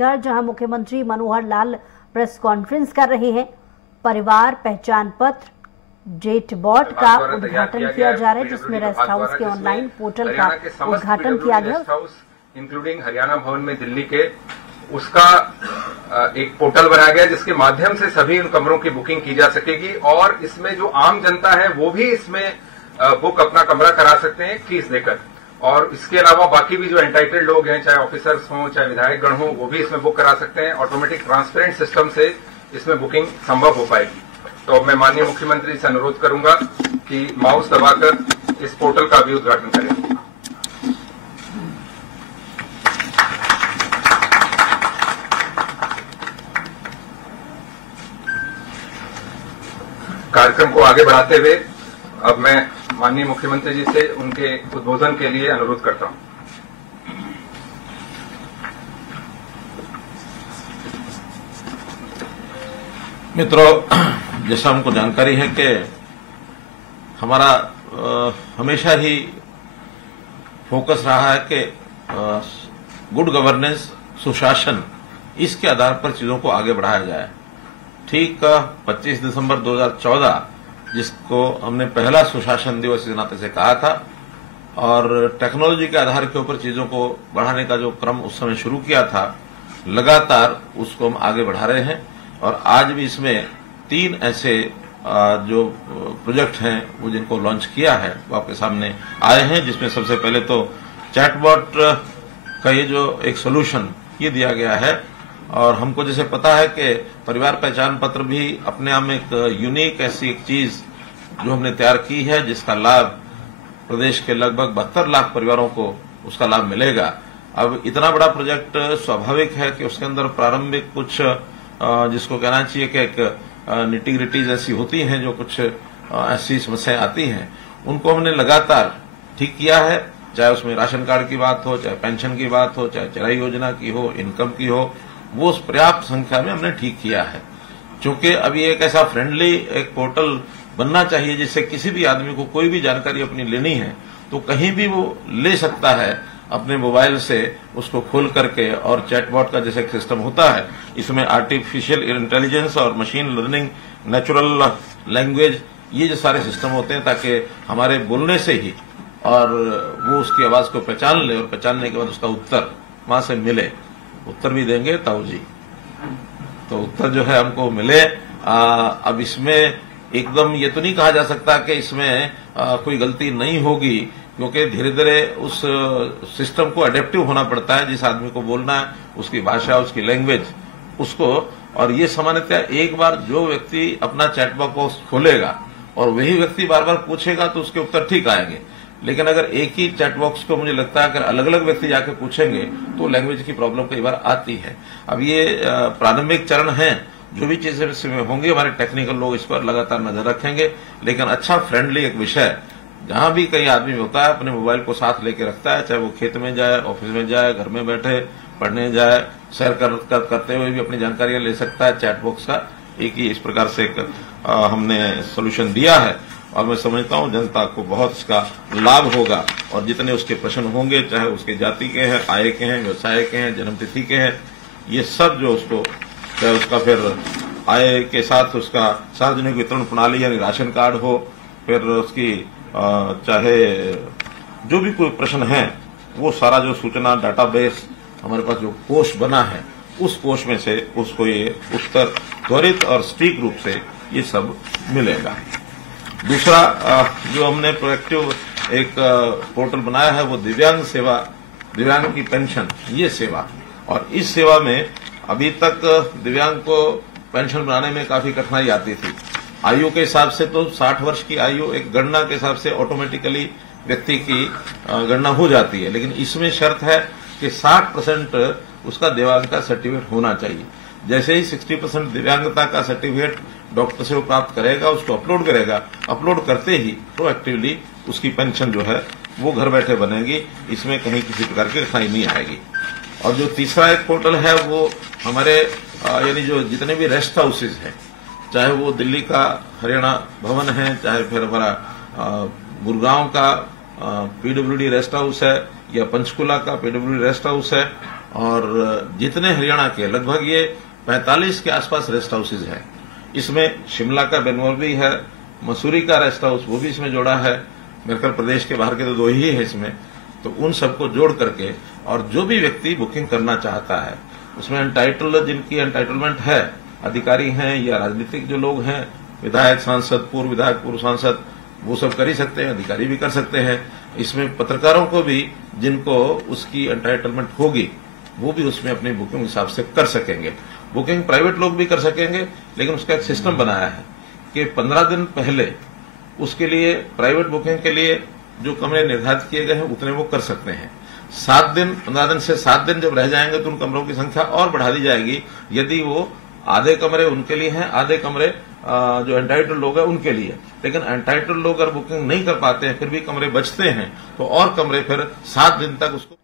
चंडीगढ़, जहां मुख्यमंत्री Manohar Lal press conference कर रहे हैं। परिवार पहचान पत्र डेट बोर्ड का उद्घाटन किया जा रहा है, जिसमें रेस्ट हाउस के ऑनलाइन पोर्टल का उद्घाटन किया गया। इंक्लूडिंग हरियाणा भवन में दिल्ली के, उसका एक पोर्टल बनाया गया जिसके माध्यम से सभी उन कमरों की बुकिंग की जा सकेगी और इसमें जो आम जनता है वो भी इसमें बुक अपना कमरा करा सकते हैं फीस देकर। और इसके अलावा बाकी भी जो एंटाइटल्ड लोग हैं, चाहे ऑफिसर्स हों चाहे विधायकगण हों, वो भी इसमें बुक करा सकते हैं। ऑटोमेटिक ट्रांसपेरेंट सिस्टम से इसमें बुकिंग संभव हो पाएगी। तो मैं माननीय मुख्यमंत्री से अनुरोध करूंगा कि माउस दबाकर इस पोर्टल का भी उद्घाटन करें। कार्यक्रम को आगे बढ़ाते हुए अब मैं माननीय मुख्यमंत्री जी से उनके उद्बोधन के लिए अनुरोध करता हूं। मित्रों, जैसा हमको जानकारी है कि हमारा हमेशा ही फोकस रहा है कि गुड गवर्नेंस, सुशासन, इसके आधार पर चीजों को आगे बढ़ाया जाए। ठीक 25 दिसंबर 2014 जिसको हमने पहला सुशासन दिवस इस नाते से कहा था और टेक्नोलॉजी के आधार के ऊपर चीजों को बढ़ाने का जो क्रम उस समय शुरू किया था, लगातार उसको हम आगे बढ़ा रहे हैं। और आज भी इसमें 3 ऐसे जो प्रोजेक्ट हैं वो जिनको लॉन्च किया है वो आपके सामने आए हैं, जिसमें सबसे पहले तो चैटबॉट का ये जो एक सोल्यूशन ये दिया गया है। और हमको जैसे पता है कि परिवार पहचान पत्र भी अपने आप में एक यूनिक ऐसी एक चीज जो हमने तैयार की है, जिसका लाभ प्रदेश के लगभग 72 लाख परिवारों को उसका लाभ मिलेगा। अब इतना बड़ा प्रोजेक्ट स्वाभाविक है कि उसके अंदर प्रारंभिक कुछ जिसको कहना चाहिए कि एक निटी-ग्रिटीज ऐसी होती हैं, जो कुछ ऐसी समस्याएं आती हैं, उनको हमने लगातार ठीक किया है। चाहे उसमें राशन कार्ड की बात हो, चाहे पेंशन की बात हो, चाहे चराई योजना की हो, इनकम की हो, वो पर्याप्त संख्या में हमने ठीक किया है। क्योंकि अभी एक ऐसा फ्रेंडली एक पोर्टल बनना चाहिए जिससे किसी भी आदमी को कोई भी जानकारी अपनी लेनी है तो कहीं भी वो ले सकता है अपने मोबाइल से, उसको खोल करके। और चैटबॉट का जैसे एक सिस्टम होता है, इसमें आर्टिफिशियल इंटेलिजेंस और मशीन लर्निंग, नेचुरल लैंग्वेज, ये जो सारे सिस्टम होते हैं ताकि हमारे बोलने से ही और वो उसकी आवाज को पहचान ले और पहचानने के बाद उसका उत्तर वहां से मिले। उत्तर भी देंगे ताऊ जी, तो उत्तर जो है हमको मिले। अब इसमें एकदम ये तो नहीं कहा जा सकता कि इसमें कोई गलती नहीं होगी, क्योंकि धीरे धीरे उस सिस्टम को अडेप्टिव होना पड़ता है। जिस आदमी को बोलना है उसकी भाषा, उसकी लैंग्वेज, उसको। और ये सामान्यतः एक बार जो व्यक्ति अपना चैटबॉक्स बॉक्स खोलेगा और वही व्यक्ति बार बार पूछेगा तो उसके उत्तर ठीक आएंगे। लेकिन अगर एक ही चैट बॉक्स को मुझे लगता है अगर अलग अलग व्यक्ति जाके पूछेंगे तो लैंग्वेज की प्रॉब्लम कई बार आती है। अब ये प्रारंभिक चरण है, जो भी चीजें इसमें होंगी हमारे टेक्निकल लोग इस पर लगातार नजर रखेंगे। लेकिन अच्छा फ्रेंडली एक विषय, जहां भी कई आदमी होता है अपने मोबाइल को साथ लेके रखता है, चाहे वो खेत में जाए, ऑफिस में जाए, घर में बैठे पढ़ने जाए, सैर करते हुए भी अपनी जानकारियां ले सकता है। चैट बॉक्स का एक ही इस प्रकार से एक हमने सोल्यूशन दिया है और मैं समझता हूं जनता को बहुत इसका लाभ होगा। और जितने उसके प्रश्न होंगे, चाहे उसके जाति के हैं, आय के हैं, व्यवसाय के हैं, जन्मतिथि के हैं, ये सब जो उसको, चाहे उसका फिर आय के साथ उसका सार्वजनिक वितरण प्रणाली यानी राशन कार्ड हो, फिर उसकी चाहे जो भी कोई प्रश्न है, वो सारा जो सूचना डाटाबेस हमारे पास जो कोष बना है, उस कोष में से उसको ये उत्तर त्वरित और सटीक रूप से ये सब मिलेगा। दूसरा जो हमने प्रोएक्टिव एक पोर्टल बनाया है वो दिव्यांग सेवा, दिव्यांग की पेंशन, ये सेवा। और इस सेवा में अभी तक दिव्यांग को पेंशन बनाने में काफी कठिनाई आती थी। आयु के हिसाब से तो 60 वर्ष की आयु एक गणना के हिसाब से ऑटोमेटिकली व्यक्ति की गणना हो जाती है, लेकिन इसमें शर्त है कि 60% उसका दिव्यांगता सर्टिफिकेट होना चाहिए। जैसे ही 60% दिव्यांगता का सर्टिफिकेट डॉक्टर से वो प्राप्त करेगा, उसको अपलोड करेगा, अपलोड करते ही प्रोएक्टिवली उसकी पेंशन जो है वो घर बैठे बनेगी। इसमें कहीं किसी प्रकार की कठिनाई नहीं आएगी। और जो तीसरा एक पोर्टल है वो हमारे यानी जो जितने भी रेस्ट हाउसेज हैं, चाहे वो दिल्ली का हरियाणा भवन है, चाहे फिर हमारा गुड़गांव का पीडब्ल्यूडी रेस्ट हाउस है, या पंचकुला का पीडब्ल्यूडी रेस्ट हाउस है, और जितने हरियाणा के लगभग ये 45 के आसपास रेस्ट हाउसेज हैं। इसमें शिमला का बेनवर्बी है, मसूरी का रेस्ट हाउस वो भी इसमें जोड़ा है। मेरे ख्याल प्रदेश के बाहर के तो 2 ही है इसमें। तो उन सबको जोड़ करके और जो भी व्यक्ति बुकिंग करना चाहता है उसमें जिनकी एंटाइटलमेंट है, अधिकारी हैं या राजनीतिक जो लोग हैं, विधायक, सांसद, पूर्व विधायक, पूर्व सांसद, वो सब कर ही सकते हैं, अधिकारी भी कर सकते हैं। इसमें पत्रकारों को भी जिनको उसकी एंटाइटलमेंट होगी वो भी उसमें अपनी बुकिंग हिसाब से कर सकेंगे। बुकिंग प्राइवेट लोग भी कर सकेंगे, लेकिन उसका एक सिस्टम बनाया है कि 15 दिन पहले उसके लिए प्राइवेट बुकिंग के लिए जो कमरे निर्धारित किए गए हैं उतने वो कर सकते हैं। 15 दिन से 7 दिन जब रह जाएंगे तो उन कमरों की संख्या और बढ़ा दी जाएगी। यदि वो आधे कमरे उनके लिए हैं, आधे कमरे जो एंटाइटल्ड लोग हैं उनके लिए। लेकिन एंटाइटल्ड लोग अगर बुकिंग नहीं कर पाते हैं, फिर भी कमरे बचते हैं, तो और कमरे फिर 7 दिन तक उसको